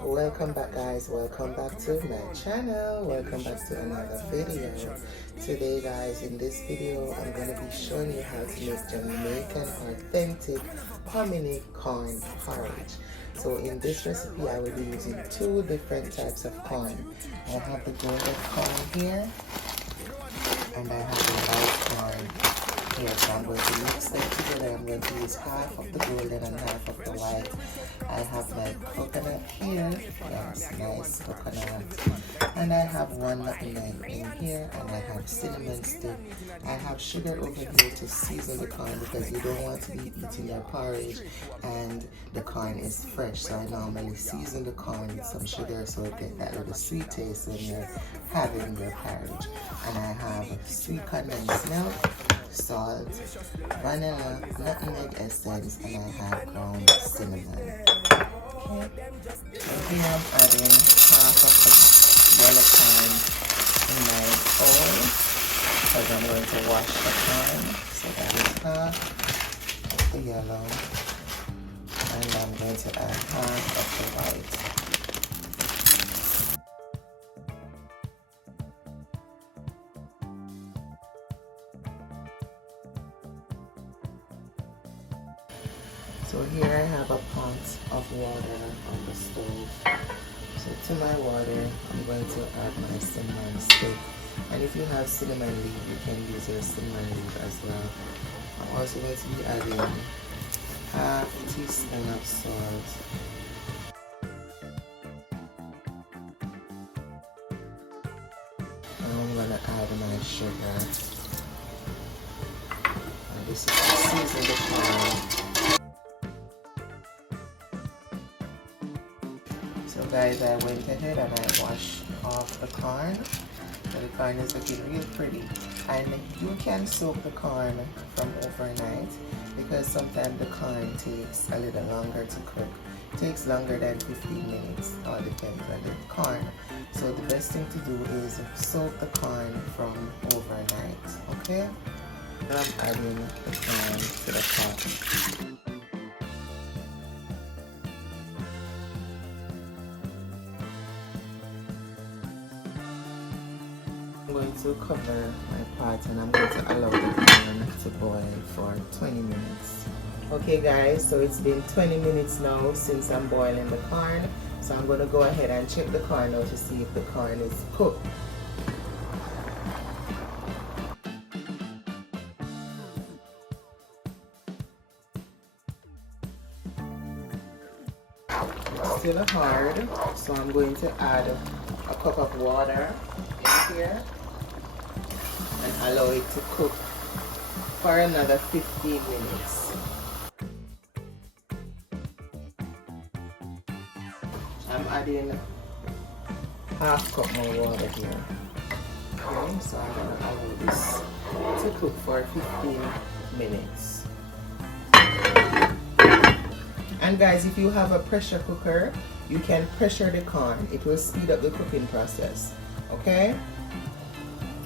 Welcome back, guys. Welcome back to my channel. Welcome back to another video. Today, guys, in this video I'm going to be showing you how to make Jamaican authentic hominy corn porridge. So in this recipe I will be using two different types of corn. I have the golden corn here and I have the white corn here. So I'm going to mix them together. I'm going to use half of the golden and half of the white. I have my coconut here, yes, nice coconut, and I have one nutmeg in here, and I have cinnamon stick. I have sugar over here to season the corn because you don't want to be eating your porridge and the corn is fresh, so I normally season the corn with some sugar so it gets that little sweet taste when you're having your porridge. And I have sweet condensed milk, salt, vanilla, nutmeg essence, and I have ground cinnamon. Okay. And here I'm adding half of the yellow corn in my bowl because I'm going to wash the corn. So that is half of the yellow, and I'm going to add half of the white. So here I have a pot of water on the stove. So to my water, I'm going to add my cinnamon stick. And if you have cinnamon leaf, you can use your cinnamon leaf as well. I'm also going to be adding half a teaspoon of salt. And I'm going to add my sugar. And this is to season the corn. So guys, I went ahead and I washed off the corn. So the corn is looking real pretty. And you can soak the corn from overnight because sometimes the corn takes a little longer to cook. It takes longer than 15 minutes, all depends on the corn. So the best thing to do is soak the corn from overnight, okay? I'm adding the corn to the pot. I'm going to cover my pot and I'm going to allow the corn to boil for 20 minutes. Okay guys, so it's been 20 minutes now since I'm boiling the corn. So I'm going to go ahead and check the corn now to see if the corn is cooked. It's still hard, so I'm going to add a cup of water in here and allow it to cook for another 15 minutes. I'm adding half cup more water here. Okay, so I'm going to allow this to cook for 15 minutes. And guys, if you have a pressure cooker, you can pressure the corn. It will speed up the cooking process. Okay?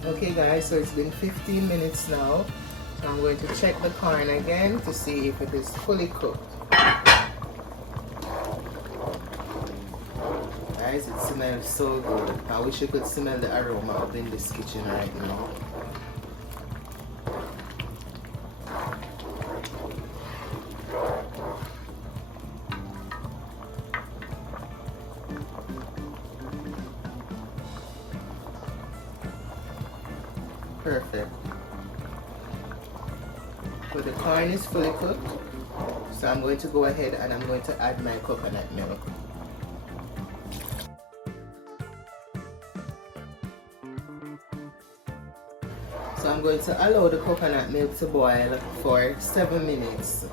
Okay guys, so it's been 15 minutes now. So I'm going to check the corn again to see if it is fully cooked. Guys, it smells so good. I wish you could smell the aroma up in this kitchen right now. Perfect. So the corn is fully cooked. So I'm going to go ahead and I'm going to add my coconut milk. So I'm going to allow the coconut milk to boil for 7 minutes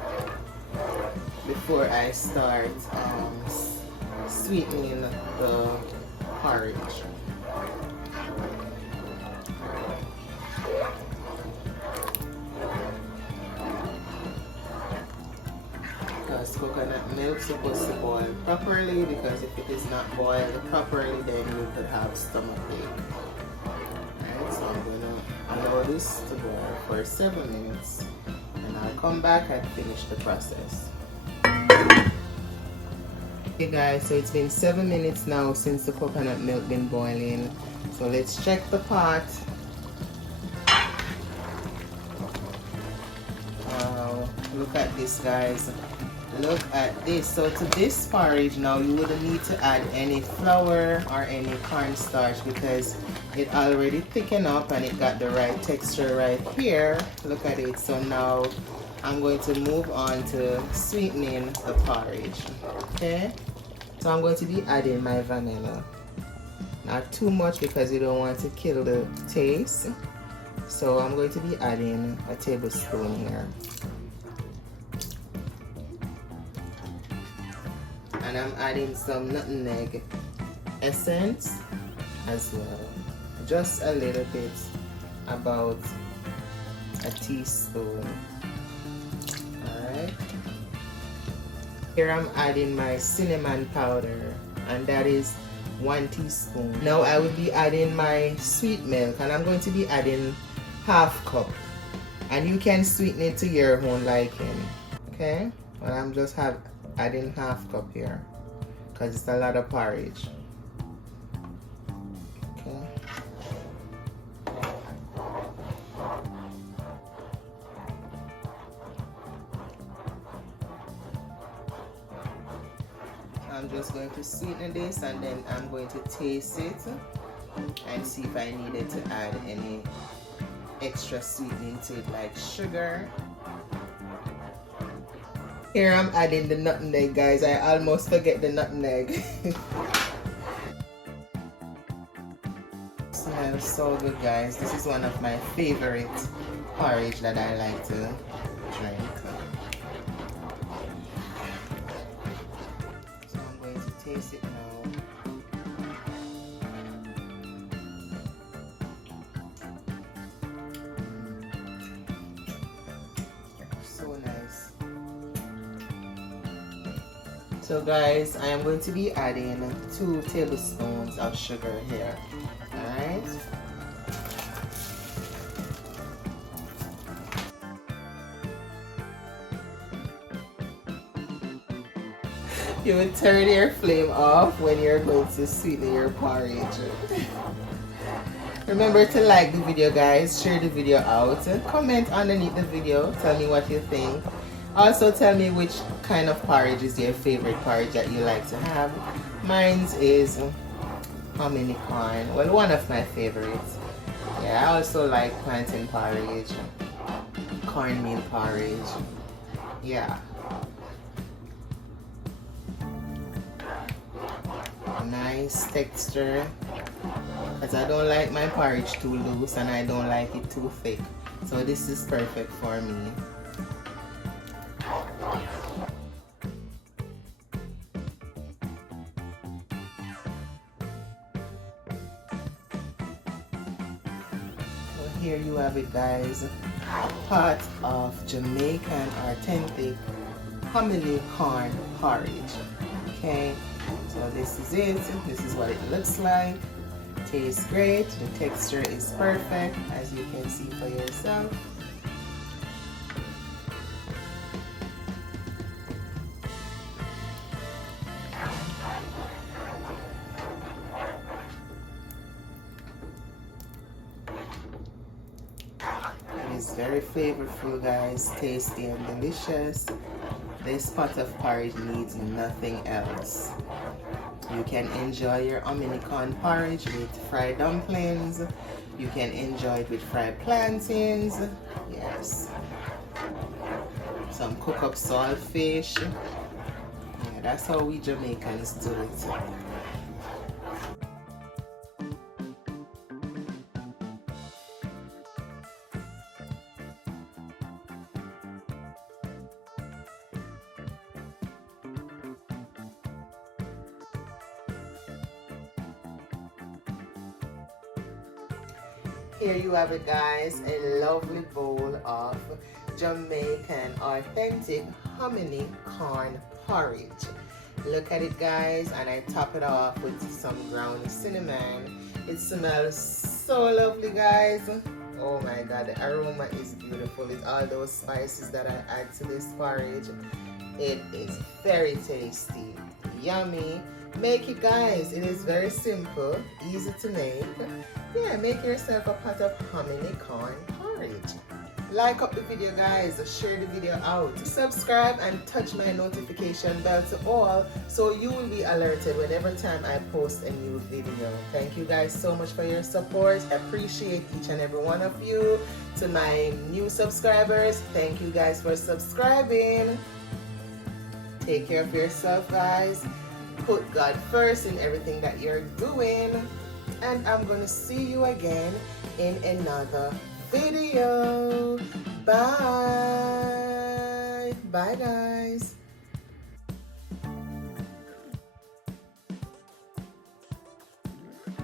before I start sweetening the porridge. Because coconut milk is supposed to boil properly, because if it is not boiled properly then you could have stomachache. Alright, so I'm going to allow this to boil for 7 minutes and I'll come back and finish the process. Okay guys, so it's been 7 minutes now since the coconut milk been boiling. So let's check the pot. Wow, look at this guys. Look at this. So to this porridge now, you wouldn't need to add any flour or any cornstarch because it already thickened up and it got the right texture right here. Look at it. So now I'm going to move on to sweetening the porridge. Okay, so I'm going to be adding my vanilla. Not too much because you don't want to kill the taste. So I'm going to be adding a tablespoon here. And I'm adding some nutmeg essence as well. Just a little bit, about a teaspoon. Alright. Here I'm adding my cinnamon powder, and that is 1 teaspoon. Now I will be adding my sweet milk, and I'm going to be adding 1/2 cup. And you can sweeten it to your own liking. Okay? But I'm just adding 1/2 cup here because it's a lot of porridge. Okay. I'm just going to sweeten this and then I'm going to taste it and see if I needed to add any extra sweetening to it, like sugar. Here I'm adding the nutmeg, guys. I almost forget the nutmeg. Smells so good, guys. This is one of my favorite porridge that I like to drink. So I'm going to taste it now. So guys, I am going to be adding 2 tablespoons of sugar here. Alright. You would turn your flame off when you're going to sweeten your porridge. Remember to like the video, guys, share the video out, comment underneath the video, tell me what you think. Also tell me which kind of porridge is your favorite porridge that you like to have. Mine is hominy corn. Well, one of my favorites. Yeah, I also like plantain porridge, cornmeal porridge. Yeah. Nice texture. Because I don't like my porridge too loose and I don't like it too thick. So this is perfect for me. Here you have it, guys, a pot of Jamaican authentic hominy corn porridge. Okay, so this is it. This is what it looks like. Tastes great. The texture is perfect, as you can see for yourself. It's very flavorful, guys, tasty and delicious. This pot of porridge needs nothing else. You can enjoy your hominy corn porridge with fried dumplings. You can enjoy it with fried plantains. Yes. Some cook up saltfish. Yeah, that's how we Jamaicans do it. Here you have it, guys, a lovely bowl of Jamaican authentic hominy corn porridge. Look at it, guys, and I top it off with some ground cinnamon. It smells so lovely, guys. Oh my god, the aroma is beautiful with all those spices that I add to this porridge. It is very tasty, yummy. Make it, guys. It is very simple, easy to make. Yeah, make yourself a pot of hominy corn porridge. Like up the video, guys, share the video out, subscribe and touch my notification bell to all so you will be alerted whenever time I post a new video. Thank you guys so much for your support. Appreciate each and every one of you. To my new subscribers, thank you guys for subscribing. Take care of yourself, guys. Put God first in everything that you're doing. And I'm gonna see you again in another video. Bye. Bye, guys.